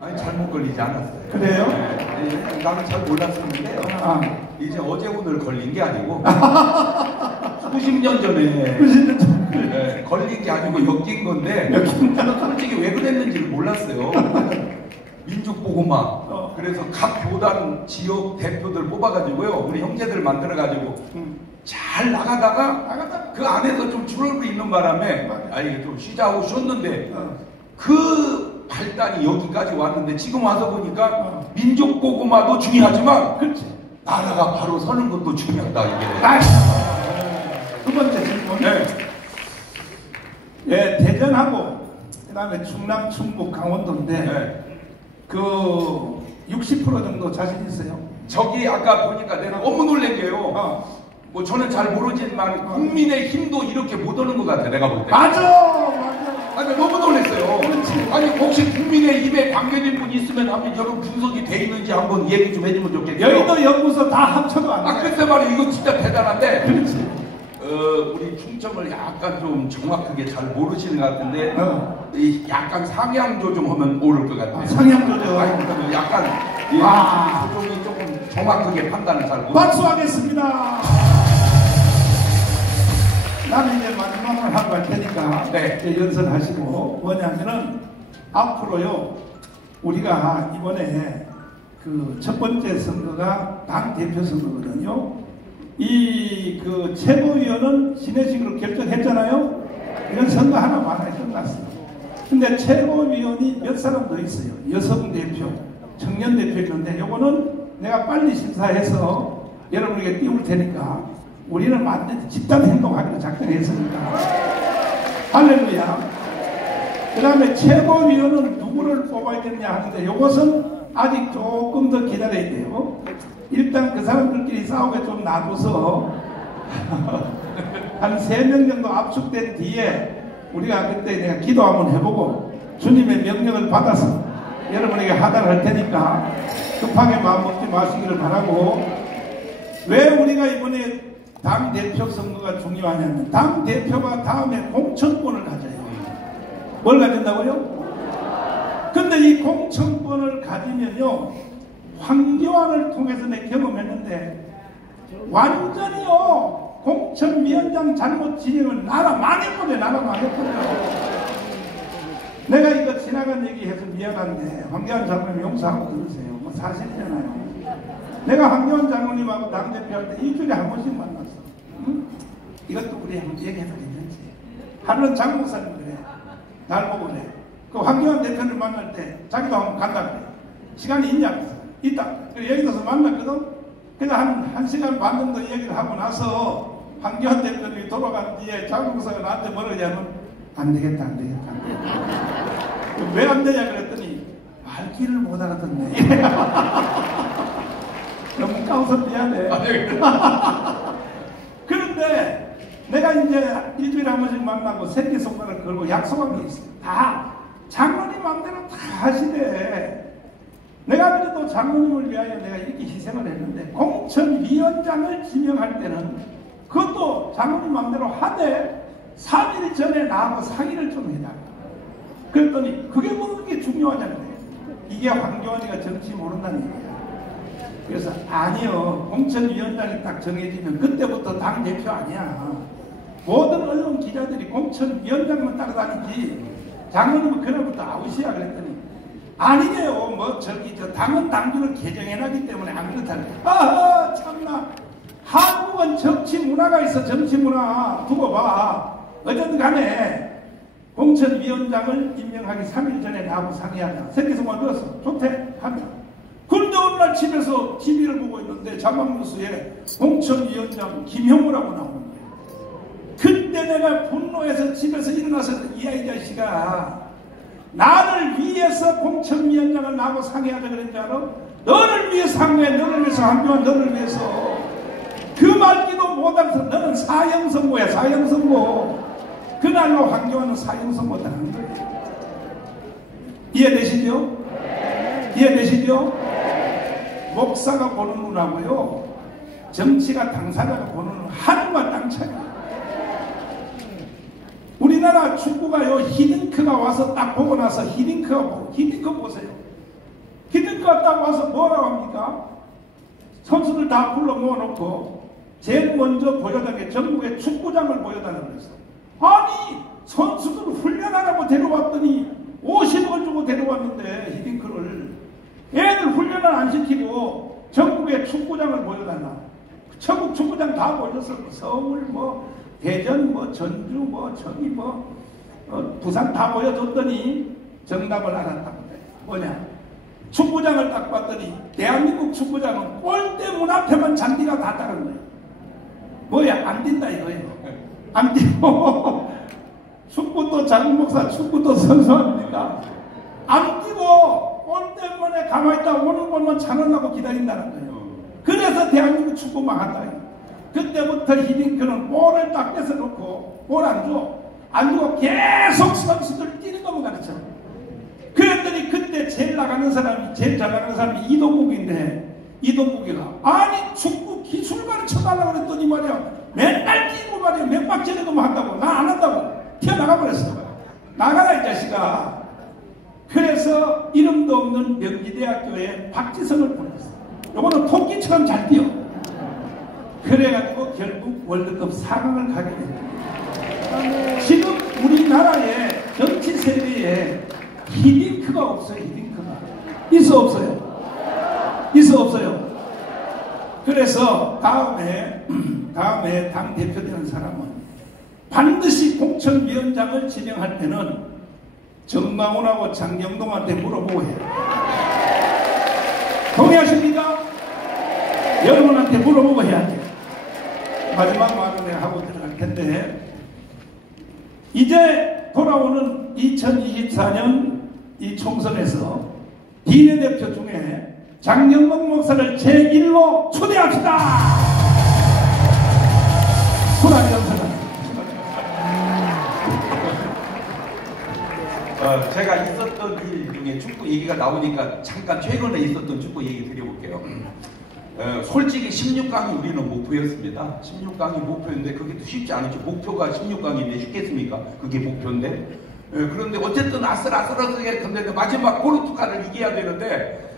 아니 잘못 걸리지 않았어요. 그래요? 네, 나는 잘 몰랐었는데요. 이제 어제 오늘 걸린 게 아니고 수십 년 전에 네, 걸린 게 아니고 엮인 건데 저는 솔직히 왜 그랬는지를 몰랐어요. 민족보고막 그래서 각 교단 지역 대표들 뽑아가지고요 우리 형제들 만들어가지고 잘 나가다가 그 안에서 좀 줄어들고 있는 바람에 이게 좀 쉬자 하고 쉬었는데 그 발단이 여기까지 왔는데 지금 와서 보니까 민족보고마도 중요하지만 나라가 바로 서는 것도 중요하다 이게. 두 번째 질문. 네. 예, 대전하고 그다음에 충남, 충북, 강원도인데 네. 그 60% 정도 자신 있어요? 저기 아까 보니까 내가 너무 놀란 게요. 뭐 저는 잘 모르지만 국민의 힘도 이렇게 못 오는 것 같아 내가 볼 때. 맞아. 아니 너무 놀랐어요. 그렇지. 아니 혹시 국민의 힘에 관계된 분 있으면 한번 여러분 분석이 돼 있는지 한번 얘기 좀 해주면 좋겠어요. 여의도 연구소 다 합쳐도 안 돼. 글쎄 말이야 이거 진짜 대단한데. 그렇지. 우리 충청을 약간 좀 정확하게 잘 모르시는 것 같은데 이 약간 상향 조정하면 옳을 것 같아요. 상향 조정. 약간 조정이 조금 정확하게 판단을 잘 못. 박수하겠습니다. 나는 이제 마지막으로 하고 갈 테니까 이제 연설하시고 뭐냐면은 앞으로요 우리가 이번에 그 첫 번째 선거가 당 대표 선거거든요. 이 그 최고위원은 신혜식으로 결정했잖아요. 이런 선거 하나 많아요. 끝났어요. 근데 최고위원이 몇 사람 더 있어요. 여성 대표, 청년 대표 있는데 요거는 내가 빨리 심사해서 여러분에게 띄울 테니까 우리는 완전히 집단 행동하기로 작정했으니까. 할렐루야. 그 다음에 최고위원은 누구를 뽑아야 되느냐 하는데 이것은 아직 조금 더 기다려야 돼요. 일단 그 사람들끼리 싸우게 좀 놔둬서 한 3명 정도 압축된 뒤에 우리가 그때 내가 기도 한번 해보고 주님의 명령을 받아서 여러분에게 하달을 할 테니까 급하게 마음 먹지 마시기를 바라고. 왜 우리가 이번에 당대표 선거가 중요하냐면 당대표가 다음에 공천권을 가져요. 뭘 가진다고요? 근데 이 공천권을 가지면요 황교안을 통해서 내 경험했는데 완전히요 공천위원장 잘못 진행을 나라 망해버려. 나라 망해버려. 내가 이거 지나간 얘기해서 미안한데 황교안 장관님 용서하고 들으세요. 뭐 사실이잖아요. 내가 황교안 장관님하고 당대표할 때 일주일에 한 번씩 만났어. 응? 이것도 우리 한번 얘기해도 괜찮지. 하루는 장 목사님 그래. 날 보고 그래. 그 황교안 대표를 만날 때 자기도 한번 간다 그래. 시간이 있냐? 있다. 그래서 여기 가서 만났거든. 그래서 한 시간 반 정도 얘기를 하고 나서 황교안 대표님이 돌아간 뒤에 장 목사가 나한테 뭐라 그러냐면 안 되겠다. 왜 안 되냐 그랬더니 말귀를 못 알아듣네. 너무 까워서 미안해. 그런데 내가 이제 일주일에 한 번씩 만나고 새끼손가락을 걸고 약속한 게 있어요. 다 장로님 마음대로 다 하시대. 내가 그래도 장로님을 위하여 내가 이렇게 희생을 했는데 공천위원장을 지명할 때는 그것도 장로님 마음대로 하되 3일 전에 나하고 상의를 좀 해달라. 그랬더니 그게 뭐 그게 중요하냐는 거예요. 이게 황교안이가 정치 모른다는 얘기야. 그래서 아니요. 공천위원장이 딱 정해지면 그때부터 당대표 아니야. 모든 언론 기자들이 공천위원장만 따라다니지 장로님은 그날부터 아웃이야. 그랬더니 아니래요. 뭐 저기 저 당은 당규를 개정해놨기 때문에 안 그렇다는 거야. 참나. 한국은 정치 문화가 있어. 정치 문화 두고 봐. 어쨌든 간에 공천위원장을 임명하기 3일 전에 나하고 상의하자. 새끼손가락 넣었어. 좋대. 한다. 그런데 어느 날 집에서 TV를 보고 있는데 자막뉴스에 공천위원장 김형우라고 나오는 거야. 그때 내가 분노해서 집에서 일어나서 이 자식아 나를 위해서 공천위원장을 나하고 상의하자 그런 줄 알아? 너를 위해서 상의해. 너를 위해서 황교안 너를 위해서. 그 말기도 못하면서 너는 사형선고야. 사형선고. 그날로 황교안은 사형선고 당한 거예요. 이해되시죠? 이해되시죠? 목사가 보는 눈하고요 정치가 당사자가 보는 눈은 하늘과 땅 차이야. 우리나라 축구가요 히딩크가 와서 딱 보고 나서 히딩크 보세요. 갔다 와서 뭐라고 합니까? 선수들 다 불러 모아놓고 제일 먼저 보여달라는 게 전국의 축구장을 보여달라고 그랬어. 아니 선수들 훈련하라고 데려왔더니 50억을 주고 데려왔는데 히딩크를 애들 훈련을 안 시키고 전국의 축구장을 보여달라. 전국 축구장 다 보여줬어. 서울 뭐 대전 뭐 전주 뭐 저기 뭐 부산 다 보여줬더니 정답을 알았다고 돼. 뭐냐? 축구장을 딱 봤더니 대한민국 축구장은 골대 문 앞에만 잔디가 다 따른 거예요. 뭐야? 안 뛴다 이거예요. 안 뛰고 축구도 장목사 축구도 선수합니까? 안 뛰고 골대 문에 가만히 있다 오는 것만 찬원하고 기다린다는 거예요. 그래서 대한민국 축구 망한다. 그때부터 히딩크는 볼을 딱 뺏어놓고 볼 안 줘. 안 주고 계속 선수들 뛰는 것만 가르쳐. 그랬더니 그때 제일 나가는 사람이 제일 잘 나가는 사람이 이동국인데 이동국이가 아니 축구 기술 가르쳐 달라고 그랬더니 말이야 맨날 뛰고 말이야 몇 박째는 것만 한다고 나 안 한다고 튀어나가 버렸어. 나가라 이 자식아. 그래서 이름도 없는 명지대학교에 박지성을 보냈어. 요거는 토끼처럼 잘 뛰어. 그래가지고 결국 월드컵 4강을 가게 됩니다. 지금 우리나라의 정치 세계에 히딩크가 없어요. 히딩크가 있어 없어요? 있어 없어요? 그래서 다음에 당 대표되는 사람은 반드시 공천위원장을 지명할 때는 정광훈하고 장경동한테 물어보고 해요. 동의하십니까? 여러분한테 물어보고 해야 돼요. 마지막 말을 내가 하고 들어갈 텐데 이제 돌아오는 2024년 이 총선에서 비례대표 중에 장경동 목사를 제1로 초대합시다. 소라이언사가 제가 있었던 일 중에 축구 얘기가 나오니까 잠깐 최근에 있었던 축구 얘기 드려볼게요. 솔직히 16강이 우리는 목표였습니다. 16강이 목표인데 그게 쉽지 않죠. 목표가 16강인데 쉽겠습니까? 그게 목표인데. 그런데 어쨌든 아슬아슬하게 건데 마지막 포르투갈을 이겨야 되는데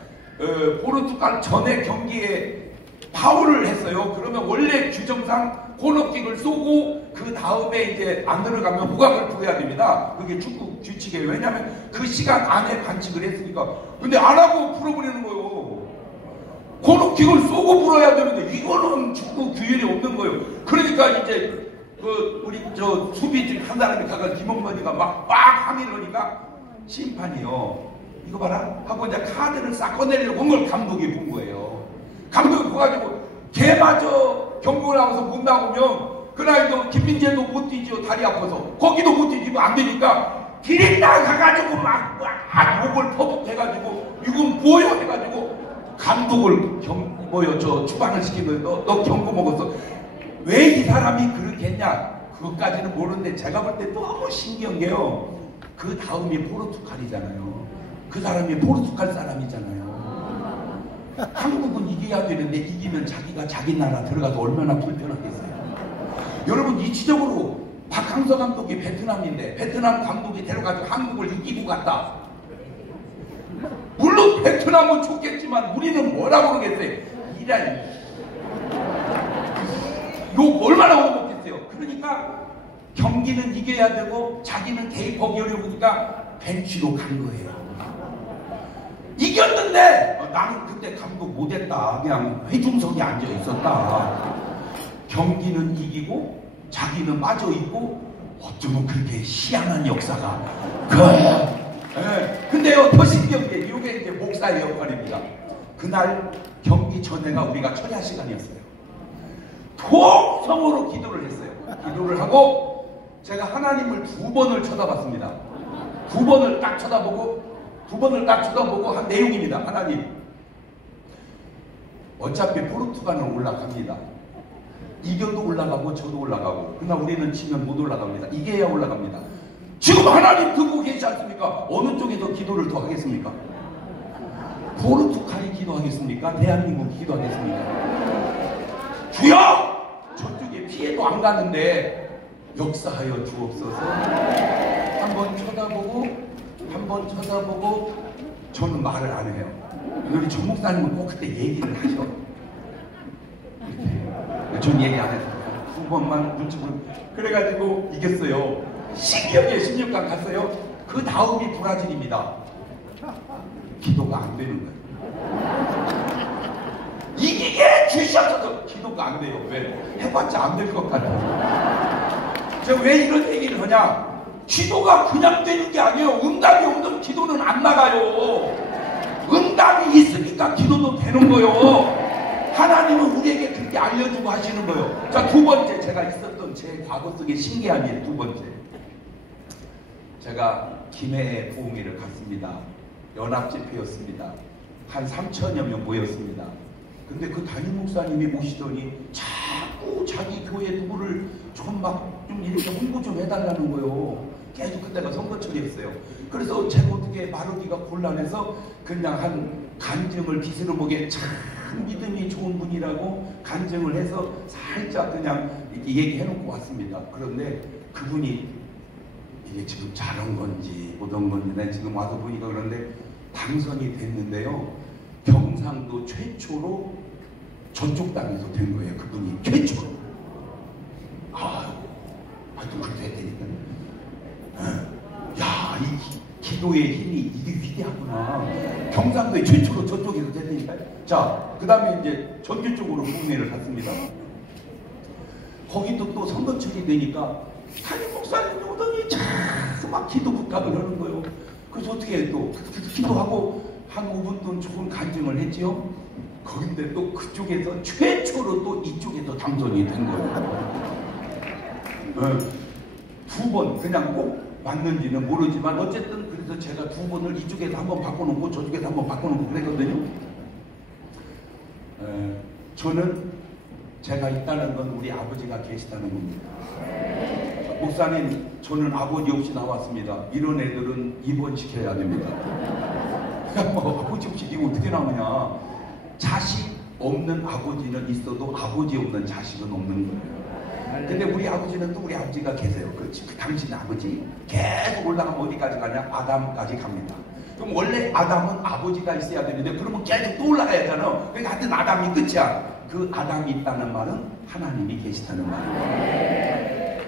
포르투갈 전에 경기에 파울을 했어요. 그러면 원래 규정상 코너킥을 쏘고 그 다음에 이제 안 들어가면 후각을 풀어야 됩니다. 그게 축구 규칙이에요. 왜냐하면 그 시간 안에 반칙을 했으니까. 근데 안 하고 풀어버리는 거예요. 코너킥을 쏘고 풀어야 되는데 이거는 축구 규율이 없는 거예요. 그러니까 이제 우리 저 수비들 한 사람이 가서 김홍만이가 막 항의를 하니까 심판이요. 이거 봐라 하고 이제 카드를 싹 꺼내려고 온 걸 감독이 본 거예요. 감독이 보가지고 걔마저 경고 나와서 못 나오면 그날도 김민재도 못 뛰죠. 다리 아파서 거기도 못 뛰지 안 되니까 길이 나가가지고 막 목을 퍼붓해가지고 이건 뭐여 해가지고 감독을 저 추방을 시킨 거예요. 너 경고 먹었어. 왜 이 사람이 그렇게 했냐 그것까지는 모르는데 제가 볼 때 너무 신기한 게요. 그 다음이 포르투갈이잖아요. 그 사람이 포르투갈 사람이잖아요. 한국은 이겨야 되는데 이기면 자기가 자기 나라 들어가서 얼마나 불편하겠어요. 여러분 이치적으로 박항서 감독이 베트남인데 베트남 감독이 데려가서 한국을 이기고 갔다. 물론 베트남은 좋겠지만 우리는 뭐라고 그러겠어요. 이란 욕 얼마나 얻어먹겠어요. 그러니까 경기는 이겨야 되고 자기는 개입하기 어려우니까 벤치로 간 거예요. 이겼는데 나는 그때 감독 못했다. 그냥 회중석에 앉아 있었다. 경기는 이기고 자기는 빠져있고 어쩌면 그렇게 희한한 역사가 근데요 더 신기한 게 이게 이제 목사의 역할입니다. 그날 경기 전에가 우리가 철야 시간이었어요. 통성으로 기도를 했어요. 기도를 하고 제가 하나님을 2번을 쳐다봤습니다. 2번을 딱 쳐다보고 한 내용입니다. 하나님 어차피 포르투갈은 올라갑니다. 이겨도 올라가고 져도 올라가고 그러나 우리는 지면 못 올라갑니다. 이겨야 올라갑니다. 지금 하나님 듣고 계시지 않습니까? 어느 쪽에 더 기도를 더 하겠습니까? 포르투갈이 기도하겠습니까? 대한민국이 기도하겠습니까? 주여! 저쪽에 피해도 안 가는데 역사하여 주옵소서. 한 번 쳐다보고 저는 말을 안 해요. 우리 정 목사님은 꼭 그때 얘기를 하셔. 전 얘기 안 했어요. 2번만 눈치 보고. 그래가지고 이겼어요. 신기하게 16강 갔어요. 그 다음이 브라질입니다. 기도가 안 되는 거예요. 이기게 주셔서 기도가 안 돼요. 왜? 해봤자 안 될 것 같아요. 제가 왜 이런 얘기를 하냐? 기도가 그냥 되는 게 아니에요. 응답이 없는 기도는 안 나가요. 응답이 있으니까 기도도 되는 거예요. 하나님은 우리에게 그렇게 알려주고 하시는 거예요. 자, 두 번째 제가 있었던 제 과거 속의 신기한 일 두 번째. 제가 김해 부흥회를 갔습니다. 연합집회였습니다. 한 3천여 명 모였습니다. 근데 그 담임 목사님이 모시더니 자꾸 자기 교회 누구를 좀 이렇게 홍보 좀 해달라는 거예요. 계속 그때가 선거철이었어요. 그래서 제가 어떻게 말하기가 곤란해서 그냥 한 간증을 빚으로 보기에 참 믿음이 좋은 분이라고 간증을 해서 살짝 그냥 이렇게 얘기해놓고 왔습니다. 그런데 그분이 이게 지금 잘한 건지 못한 건지 난 지금 와서 보니까 그런데 당선이 됐는데요. 경상도 최초로 저쪽 당에서 된 거예요. 그분이 최초로. 아이고, 하여튼 그렇게 했다니까. 야, 이 기도의 힘이 이게 위대하구나. 경상도에 최초로 저쪽에서 됐다니까. 자, 그 다음에 이제 전주 쪽으로 부흥회를 갔습니다. 거기도 또 선거철이 되니까 담임 목사님이 오더니 자꾸 막 기도 부탁을 하는 거예요. 그래서 어떻게 또 기도하고 한 5분 동안 조금 간증을 했지요. 거긴데 또 그쪽에서 최초로 또 이쪽에서 당선이 된 거예요. 두 번 그냥 꼭 맞는지는 모르지만 어쨌든 그래서 제가 두 번을 이쪽에서 한번 바꿔놓고 저쪽에서 한번 바꿔놓고 그랬거든요. 저는 제가 있다는 건 우리 아버지가 계시다는 겁니다. 목사님, 저는 아버지 없이 나왔습니다. 이런 애들은 입원시켜야 됩니다. 뭐 아버지 없이 이거 어떻게 나오냐. 자식 없는 아버지는 있어도 아버지 없는 자식은 없는 거예요. 근데 우리 아버지는 또 우리 아버지가 계세요. 그렇지. 그 당신 아버지 계속 올라가면 어디까지 가냐? 아담까지 갑니다. 그럼 원래 아담은 아버지가 있어야 되는데 그러면 계속 또 올라가야 하잖아. 그러니까 하여튼 아담이 끝이야. 그 아담이 있다는 말은 하나님이 계시다는 말이에요.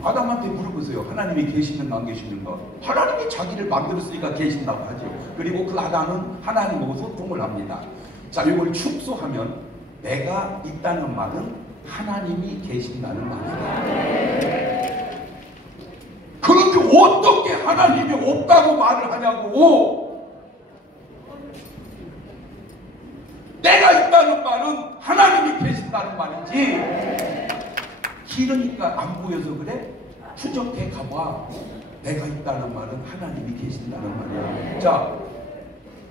아담한테 물어보세요. 하나님이 계시는가 안 계시는가? 하나님이 자기를 만들었으니까 계신다고 하죠. 그리고 그 아담은 하나님하고 소통을 합니다. 자, 이걸 축소하면 내가 있다는 말은 하나님이 계신다는 말이다. 그런데 어떻게 하나님이 없다고 말을 하냐고. 내가 있다는 말은 하나님이 계신다는 말이지. 길으니까 안 보여서 그래? 추적해 가봐. 내가 있다는 말은 하나님이 계신다는 말이야. 자,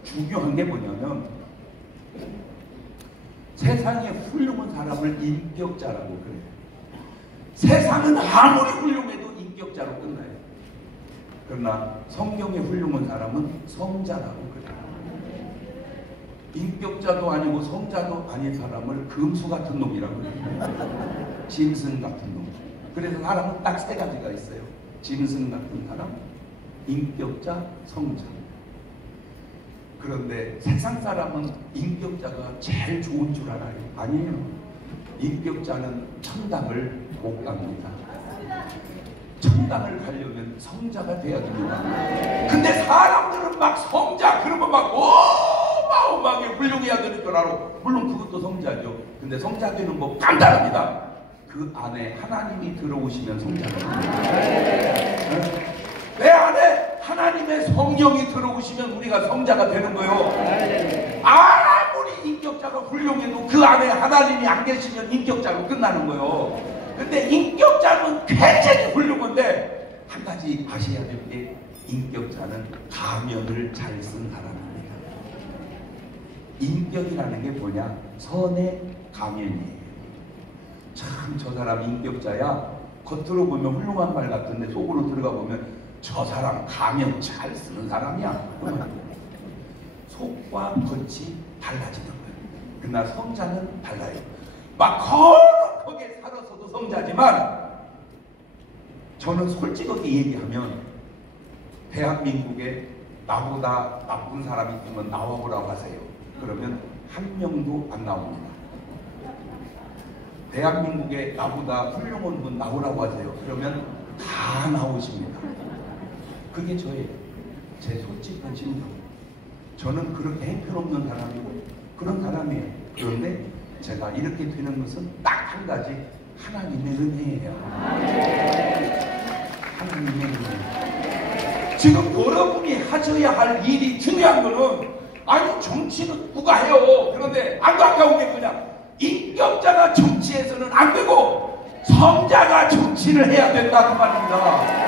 중요한 게 뭐냐면 세상에 훌륭한 사람을 인격자라고 그래요. 세상은 아무리 훌륭해도 인격자로 끝나요. 그러나 성경에 훌륭한 사람은 성자라고 그래요. 인격자도 아니고 성자도 아닌 사람을 금수 같은 놈이라고 그래요. 짐승 같은 놈. 그래서 사람은 딱 세 가지가 있어요. 짐승 같은 사람, 인격자, 성자. 그런데 세상 사람은 인격자가 제일 좋은 줄 알아요. 아니에요. 인격자는 천당을 못 갑니다. 천당을 가려면 성자가 돼야 됩니다. 근데 사람들은 막 성자 그러면 막 어마어마하게 훌륭해야 되는 줄 알아. 물론 그것도 성자죠. 근데 성자 되는 법 간단합니다. 그 안에 하나님이 들어오시면 성자가 됩니다. 내 안에 하나님의 성령이 들어오시면 우리가 성자가 되는 거예요. 아무리 인격자가 훌륭해도 그 안에 하나님이 안 계시면 인격자로 끝나는 거예요. 근데 인격자는 굉장히 훌륭한데 한 가지 아셔야 될 게 인격자는 가면을 잘 쓴 사람입니다. 인격이라는 게 뭐냐? 선의 가면이에요. 참 저 사람 인격자야. 겉으로 보면 훌륭한 말 같은데 속으로 들어가 보면 저 사람 가면 잘 쓰는 사람이야. 속과 겉이 달라지는 거예요. 그러나 성자는 달라요. 막 거룩하게 살아서도 성자지만 저는 솔직하게 얘기하면 대한민국에 나보다 나쁜 사람이 있으면 나와보라고 하세요. 그러면 한 명도 안 나옵니다. 대한민국에 나보다 훌륭한 분 나오라고 하세요. 그러면 다 나오십니다. 그게 저예요. 제 솔직한 심정. 저는 그렇게 형편없는 사람이고 그런 사람이에요. 그런데 제가 이렇게 되는 것은 딱 한 가지, 하나님의 은혜예요. 하나님의 은혜. 지금 여러분이 하셔야 할 일이 중요한 거는, 아니 정치는 누가 해요. 그런데 안타까운 게 그냥 인격자가 정치에서는 안 되고 성자가 정치를 해야 된다 그 말입니다.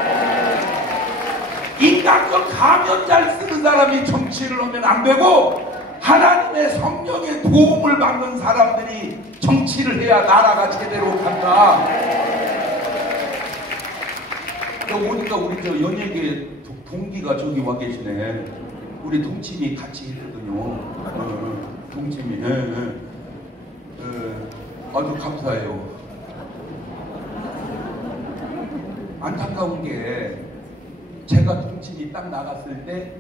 인간적 가면 잘 쓰는 사람이 정치를 하면 안 되고 하나님의 성령의 도움을 받는 사람들이 정치를 해야 나라가 제대로 간다. 보니까 우리 저 연예계 동기가 저기 와 계시네. 우리 동침이 같이 했거든요. 동침이. 아주 감사해요. 안타까운 게 제가 동침이 딱 나갔을 때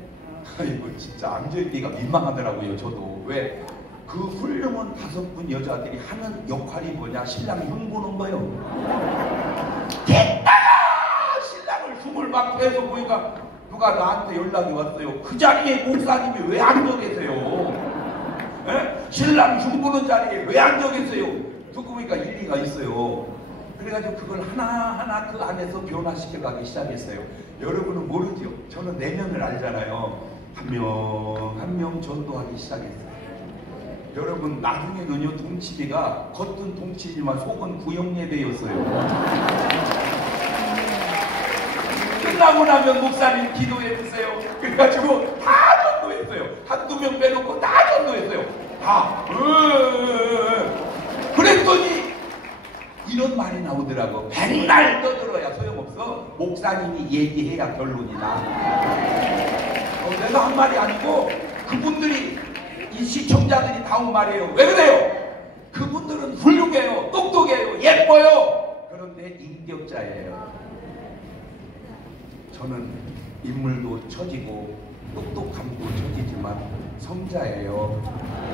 이거 진짜 앉아있기가 민망하더라고요. 저도. 왜? 그 훌륭한 5분 여자들이 하는 역할이 뭐냐? 신랑 흉 보는 거예요. 됐다가 신랑을 흉을 막 해서 보니까 누가 나한테 연락이 왔어요. 그 자리에 목사님이 왜 앉아 계세요? 에? 신랑 흉 보는 자리에 왜 앉아 계세요? 듣고 보니까 일리가 있어요. 그래가지고 그걸 하나하나 그 안에서 변화시켜 가기 시작했어요. 여러분은 모르죠? 저는 내면을 알잖아요. 한 명 전도하기 시작했어요. 여러분 나중에는요, 동치미가 겉은 동치미지만 속은 구역예배였어요. 끝나고 나면 목사님 기도해 주세요. 그래가지고 다 전도했어요. 한두 명 빼놓고 다 전도했어요. 다. 그랬더니 이런 말이 나오더라고. 백날 떠들어야 소용없어. 목사님이 얘기해야 결론이 나. 내가 한 말이 아니고 그분들이, 이 시청자들이 다 온 말이에요. 왜 그래요? 그분들은 훌륭해요. 똑똑해요. 예뻐요. 그런데 인격자예요. 저는 인물도 처지고 똑똑함도 처지지만 성자예요.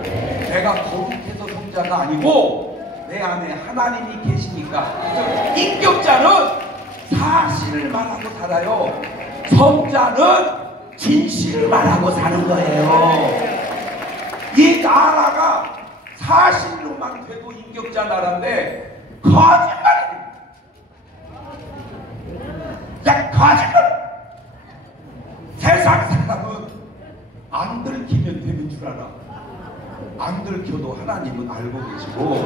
내가 거룩해서 성자가 아니고 내 안에 하나님이 계시니까. 인격자는 사실을 말하고 살아요. 성자는 진실을 말하고 사는 거예요. 이 나라가 사실로만 돼도 인격자 나라인데 거짓말입니다. 거짓말. 세상 사람은 안 들키면 되는 줄 알아. 안 들켜도 하나님은 알고 계시고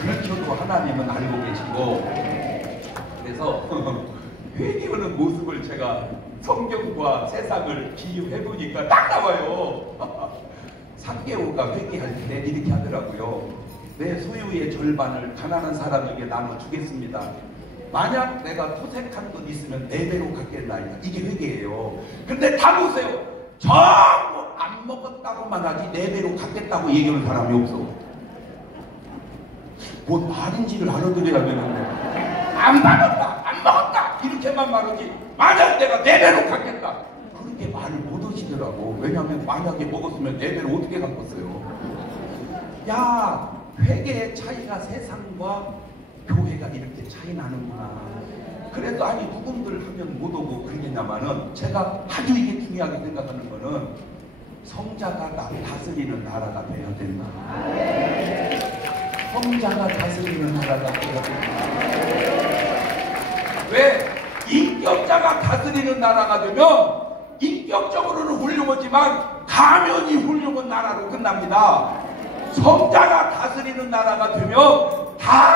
들켜도 하나님은 알고 계시고. 그래서 회개하는 모습을 제가 성경과 세상을 비유해보니까 딱 나와요. 상개오가 회개할 때 이렇게 하더라고요. 내 소유의 절반을 가난한 사람에게 나눠주겠습니다. 만약 내가 토색한 돈 있으면 4배로 갚겠나이다. 이게 회개예요. 근데 다 보세요. 전부 안 먹었다고만 하지 4배로 갚겠다고 얘기하는 사람이 없어. 뭔 말인지를 알아들어야 되는데 안 받았다, 안 먹었다 이렇게만 말하지, 만약 내가 4배로 갚겠다 그렇게 말을 못 하시더라고. 왜냐하면 만약에 먹었으면 4배로 어떻게 갚았어요? 야, 회개의 차이가 세상과 교회가 이렇게 차이 나는구나. 그래도 아니 누군들 하면 못 오고 그러겠냐마는, 제가 아주 이게 중요하게 생각하는 거는 성자가 다스리는 나라가 돼야 된다. 성자가 다스리는 나라가 돼야 된다. 왜? 인격자가 다스리는 나라가 되면 인격적으로는 훌륭하지만 가면이 훌륭한 나라로 끝납니다. 성자가 다스리는 나라가 되면 다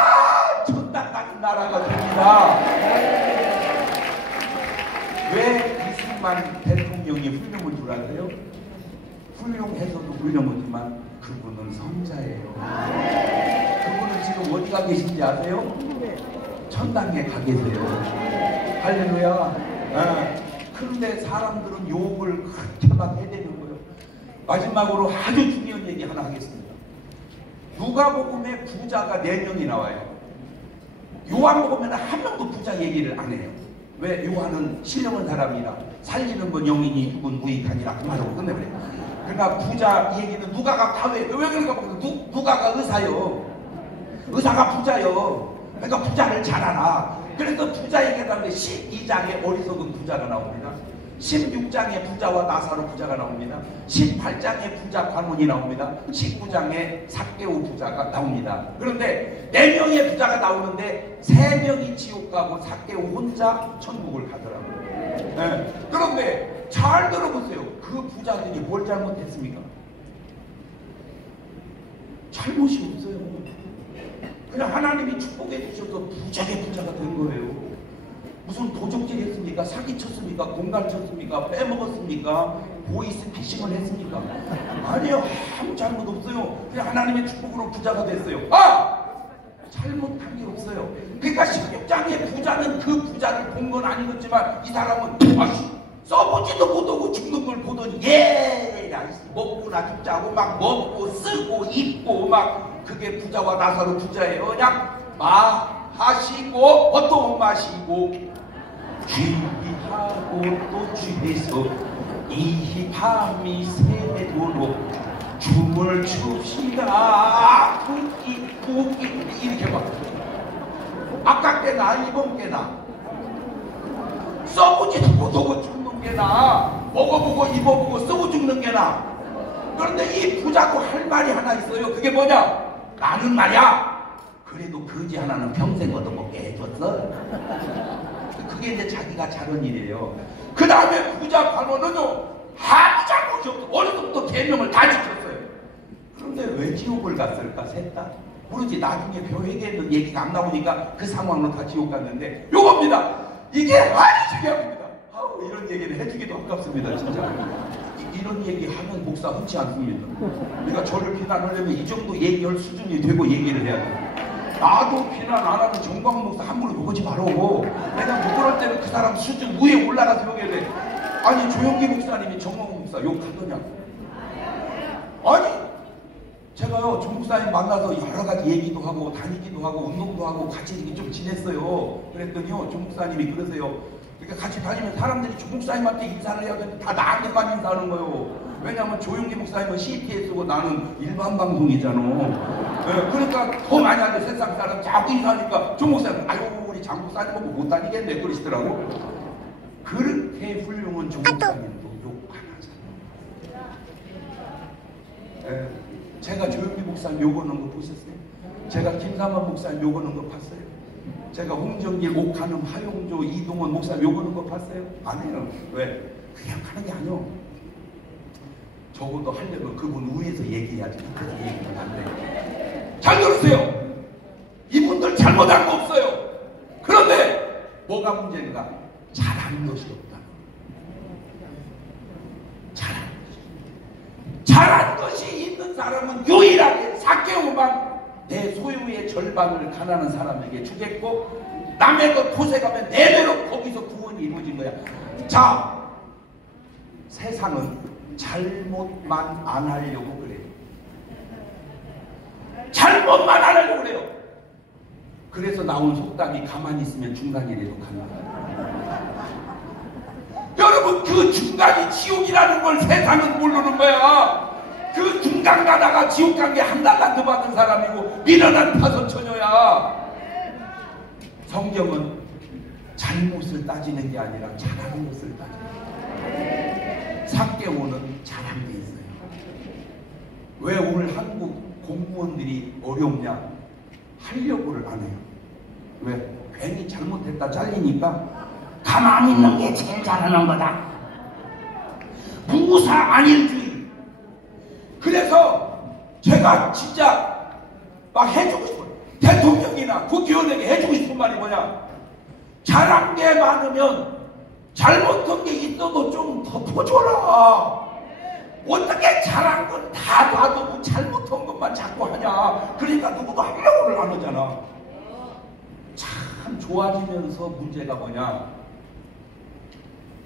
천당 가는 나라가 됩니다. 왜 이승만 대통령이 훌륭한 줄 아세요? 훌륭해서도 훌륭하지만 그분은 성자예요. 그분은 지금 어디 가 계신지 아세요? 천당에 가 계세요. 할렐루야. 그런데 사람들은 욕을 그렇게 막 해대는 거예요. 마지막으로 아주 중요한 얘기 하나 하겠습니다. 누가복음에 부자가 4명이 나와요. 요한복음에는 한 명도 부자 얘기를 안 해요. 왜 요한은 신령한 사람이라 살리는 건 영이니 죽은 무익하니라 그 말하고 끝내버려. 그러니까 부자 얘기는 누가가 다 왜 그런가 보면 누가가 의사요. 의사가 부자요. 그러니까 부자를 잘 알아. 그래서 부자 얘기하는데 12장에 어리석은 부자가 나옵니다. 16장에 부자와 나사로 부자가 나옵니다. 18장에 부자 관원이 나옵니다. 19장에 삭개오 부자가 나옵니다. 그런데 4명의 부자가 나오는데 3명이 지옥 가고 삭개오 혼자 천국을 가더라고요. 네. 그런데 잘 들어보세요. 그 부자들이 뭘 잘못했습니까? 잘못이 없어요. 그냥 하나님이 축복해 주셔서 부자의 부자가 된 거예요. 무슨 도적질 했습니까? 사기쳤습니까? 공갈쳤습니까? 빼먹었습니까? 보이스피싱을 했습니까? 아니요. 아무 잘못 없어요. 그냥 하나님의 축복으로 부자가 됐어요. 잘못한 게 없어요. 그러니까 16장의 부자는 그 부자를 본 건 아니겠지만 이 사람은 써보지도 못하고 죽는 걸 보더니 먹고나 죽자고 막 먹고 쓰고 입고 막 그게 부자와 나사로 부자예요. 그냥 마시고 보통 마시고 취하고 또 취해서 이 밤이 새도록 춤을 춥시다. 푸기 이렇게 막 아까 깨나 이번 깨나 써보지도 못하고 죽는 게나 먹어보고 입어보고 쓰고 죽는 게나. 그런데 이 부자도 할 말이 하나 있어요. 그게 뭐냐? 나는 말이야 그래도 거지 하나는 평생 얻어먹게 해줬어. 그게 이제 자기가 잘한 일이에요. 그 다음에 부자 관원은요 아무 잘못이 없어. 어느부터 계명을 다 지켰어요. 그런데 왜 지옥을 갔을까? 셋 다 모르지. 나중에 교회에는 얘기가 안 나오니까 그 상황으로 다 지옥 갔는데 요겁니다. 이게 아주 중요합니다. 이런 얘기를 해주기도 아깝습니다. 진짜 이런 얘기 하면 목사 흔치 않습니다. 그러니까 저를 비난하려면 이 정도 얘기할 수준이 되고 얘기를 해야 돼요. 나도 비난 안 하면 정광 목사 함부로 욕하지 말고. 내가 욕을 때는 그 사람 수준 위에 올라가서 욕해야 돼. 아니 조영기 목사님이 정광 목사 욕하더냐? 아니 제가요 정 목사님 만나서 여러 가지 얘기도 하고 다니기도 하고 운동도 하고 같이 이렇게 좀 지냈어요. 그랬더니요 정 목사님이 그러세요. 그러니까 같이 다니면 사람들이 조 목사님한테 인사를 해야 되는데 다 나한테만 인사하는 거예요. 왜냐하면 조용기 목사님은 CTS고 나는 일반 방송이잖아. 네, 그러니까 더 많이 하는데 세상 사람 자꾸 인사하니까 조 목사님 아유 우리 장 목사님하고 못 다니겠네 그러시더라고. 그렇게 훌륭한 조 목사님도 욕 안 하잖아요. 제가 조용기 목사님 욕하는 거 보셨어요? 제가 김삼환 목사님 욕하는 거 봤어요? 제가 홍정길, 옥한음, 하용조, 이동원 목사님 욕하는 거 봤어요? 아니에요. 왜? 그냥 하는 게 아니요. 적어도 하려면 그분 위에서 얘기해야지. 그렇게 얘기하면 안 돼요. 잘 들으세요. 이분들 잘못한 거 없어요. 그런데 뭐가 문제인가? 잘한 것이 없다. 잘한 것이 있는 사람은 유일하게 삭개오만 내 소유의 절반을 가난한 사람에게 주겠고 남의 것 토색하면 내 배로 거기서 구원이 이루어진 거야. 자, 세상은 잘못만 안 하려고 그래요. 잘못만 안 하려고 그래요. 그래서 나온 속담이 가만히 있으면 중간이라도 간다. 여러분 그 중간이 지옥이라는 걸 세상은 모르는 거야. 그 중간 가다가 지옥 간 게 한 달란트 받은 사람이고 미련한 파선처녀야. 성경은 잘못을 따지는 게 아니라 잘하는 것을 따져요. 삭개오는 잘한 게 있어요. 왜 오늘 한국 공무원들이 어렵냐? 하려고를 안 해요. 왜? 괜히 잘못했다 잘리니까 가만히 있는 게 제일 잘하는 거다. 무사 안일주의. 그래서 제가 진짜 막 해주고 싶어요. 대통령이나 국회의원에게 해주고 싶은 말이 뭐냐? 잘한 게 많으면 잘못한 게 있어도 좀 덮어줘라. 어떻게 잘한 건 다 놔두고 잘못한 것만 자꾸 하냐? 그러니까 누구도 하려고를 안 하잖아. 참 좋아지면서 문제가 뭐냐?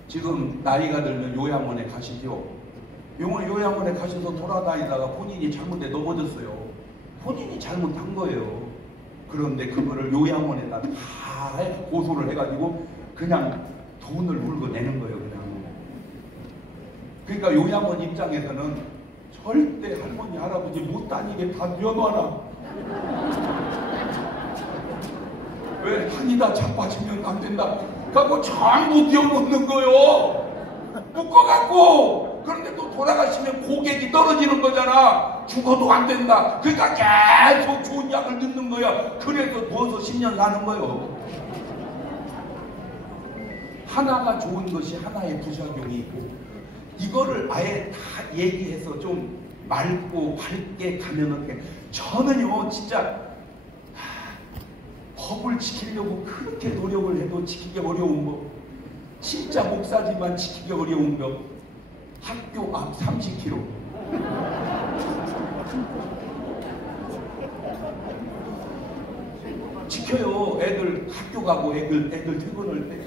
지금 나이가 들면 요양원에 가시죠. 요양원에 가셔서 돌아다니다가 본인이 잘못에 넘어졌어요. 본인이 잘못한 거예요. 그런데 그거를 요양원에다 다 고소를 해가지고 그냥 돈을 물고 내는 거예요. 그냥. 그러니까 요양원 입장에서는 절대 할머니 할아버지 못 다니게 다 뉘어놔라. 왜 다니다 자빠지면 안 된다. 그거 전부 뉘어놓는 거요. 묶어갖고. 그런데 또 돌아가시면 고객이 떨어지는 거잖아. 죽어도 안 된다. 그러니까 계속 좋은 약을 넣는 거야. 그래서 누워서 10년 사는 거요. 하나가 좋은 것이 하나의 부작용이 있고, 이거를 아예 다 얘기해서 좀 맑고 밝게 가면은, 저는요 진짜 법을 지키려고 그렇게 노력을 해도 지키기 어려운 거, 진짜 목사지만 지키기 어려운 거, 학교 앞 30km 지켜요. 애들 학교 가고 애들 퇴근할 때